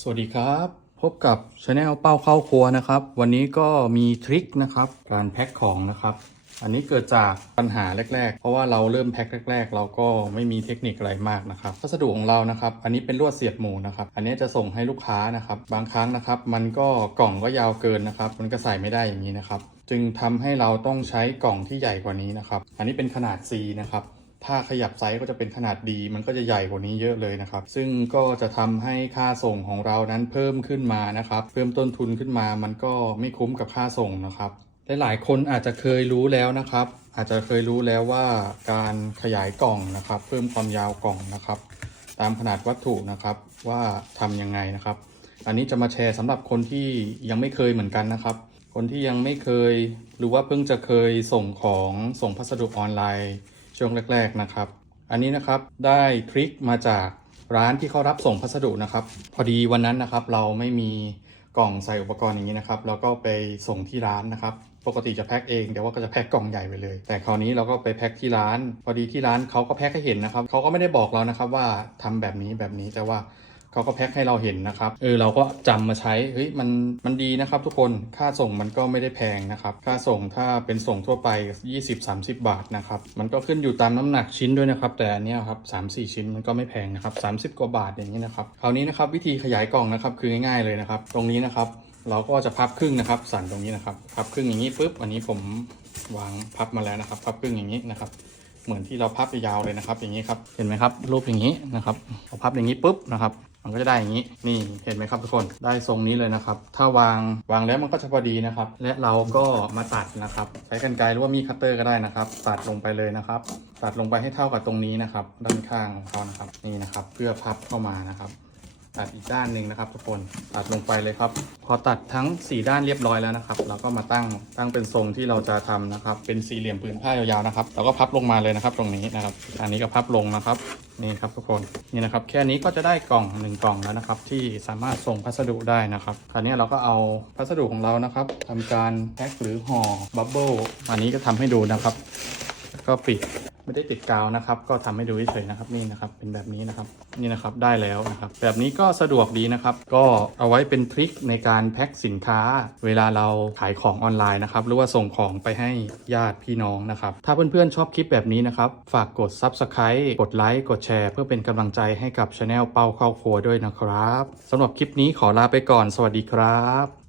สวัสดีครับ พบกับช anel เป้าเข้าครัวนะครับ วันนี้ก็มีทริคนะครับ การแพ็คของนะครับ อันนี้เกิดจากปัญหาแรก ๆ เพราะว่าเราเริ่มแพ็คแรก ๆ เราก็ไม่มีเทคนิคอะไรมากนะครับพัสดุของเรานะครับ อันนี้เป็นลวดเสียบหมูนะครับ อันนี้จะส่งให้ลูกค้านะครับ บางครั้งนะครับ มันก็กล่องก็ยาวเกินนะครับ มันก็ใส่ไม่ได้อย่างนี้นะครับ จึงทำให้เราต้องใช้กล่องที่ใหญ่กว่านี้นะครับ อันนี้เป็นขนาด C นะครับ ถ้าขยับไซส์ก็จะเป็นขนาดดี มันก็จะใหญ่กว่านี้เยอะเลยนะครับ ซึ่งก็จะทำให้ค่าส่งของเรานั้นเพิ่มขึ้นมานะครับ เพิ่มต้นทุนขึ้นมา มันก็ไม่คุ้มกับค่าส่งนะครับหลายๆคนอาจจะเคยรู้แล้วนะครับ อาจจะเคยรู้แล้วว่าการขยายกล่องนะครับ เพิ่มความยาวกล่องนะครับ ตามขนาดวัตถุนะครับว่าทำยังไงนะครับ อันนี้จะมาแชร์สำหรับคนที่ยังไม่เคยเหมือนกันนะครับ คนที่ยังไม่เคยหรือว่าเพิ่งจะเคยส่งของส่งพัสดุออนไลน์ ช่วงแรก ๆนะครับ อันนี้นะครับได้ทริคมาจากร้านที่เขารับส่งพัสดุนะครับ พอดีวันนั้นนะครับเราไม่มีกล่องใส่อุปกรณ์อย่างนี้นะครับแล้วก็ไปส่งที่ร้านนะครับ ปกติจะแพ็คเองแต่ว่าก็จะแพ็คกล่องใหญ่ไปเลย แต่คราวนี้เราก็ไปแพ็คที่ร้าน พอดีที่ร้านเขาก็แพ็คให้เห็นนะครับเขาก็ไม่ได้บอกเรานะครับว่าทำแบบนี้แบบนี้แต่ว่า เขาก็แพ็คให้เราเห็นนะครับเออเราก็จำมาใช้เฮ้ยมันมันดีนะครับทุกคนค่าส่งมันก็ไม่ได้แพงนะครับค่าส่งถ้าเป็นส่งทั่วไป 20-30 บาทนะครับมันก็ขึ้นอยู่ตามน้ำหนักชิ้นด้วยนะครับแต่อันนี้ครับ3-4ชิ้นมันก็ไม่แพงนะครับ30 กว่าบาทอย่างนี้นะครับคราวนี้นะครับวิธีขยายกล่องนะครับคือง่ายๆเลยนะครับ ตรงนี้นะครับเราก็จะพับครึ่งนะครับ สั่นตรงนี้นะครับพับครึ่งอย่างนี้ปุ๊บอันนี้ผมวางพับมาแล้วนะครับ พับครึ่งอย่างนี้นะครับ เหมือนที่เราพับยาวเลยนะครับ อย่างนี้ครับเห็นไหมครับรูปอย่างนี้นะครับพอพับอย่างนี้ปุ๊บนะครับ มันก็จะได้อย่างนี้ นี่เห็นไหมครับทุกคน ได้ทรงนี้เลยนะครับ ถ้าวางวางแล้วมันก็จะพอดีนะครับ และเราก็มาตัดนะครับ ใช้กรรไกรหรือว่ามีคัตเตอร์ก็ได้นะครับ ตัดลงไปเลยนะครับ ตัดลงไปให้เท่ากับตรงนี้นะครับ ด้านข้างของเขานะครับ นี่นะครับ เพื่อพับเข้ามานะครับ ตัดอีกด้านหนึ่งนะครับ ทุกคนตัดลงไปเลยครับ พอตัดทั้ง 4 ด้านเรียบร้อยแล้วนะครับเราก็มาตั้งตั้งเป็นทรงที่เราจะทำนะครับ เป็นสี่เหลี่ยมผืนผ้ายาวๆนะครับเราก็พับลงมาเลยนะครับ ตรงนี้นะครับ อันนี้ก็พับลงนะครับนี่ครับทุกคนนี่นะครับ แค่นี้ก็จะได้กล่องหนึ่งกล่องแล้วนะครับ ที่สามารถส่งพัสดุได้นะครับ คราวนี้เราก็เอาพัสดุของเรานะครับทำการแพ็คหรือห่อบับเบิลอันนี้ก็ทำให้ดูนะครับ ก็ปิด ไม่ได้ติดกาวนะครับ ก็ทำให้ดูเฉยๆนะครับนี่นะครับ เป็นแบบนี้นะครับนี่นะครับได้แล้วนะครับ แบบนี้ก็สะดวกดีนะครับ ก็เอาไว้เป็นทริคในการแพ็คสินค้า เวลาเราขายของออนไลน์นะครับ หรือว่าส่งของไปให้ญาติพี่น้องนะครับ ถ้าเพื่อนๆชอบคลิปแบบนี้นะครับ ฝากกด Subscribe กดไลค์กดแชร์ เพื่อเป็นกำลังใจให้กับช anel เป้าเข้าครัวด้วยนะครับสำหรับคลิปนี้ขอลาไปก่อน สวัสดีครับ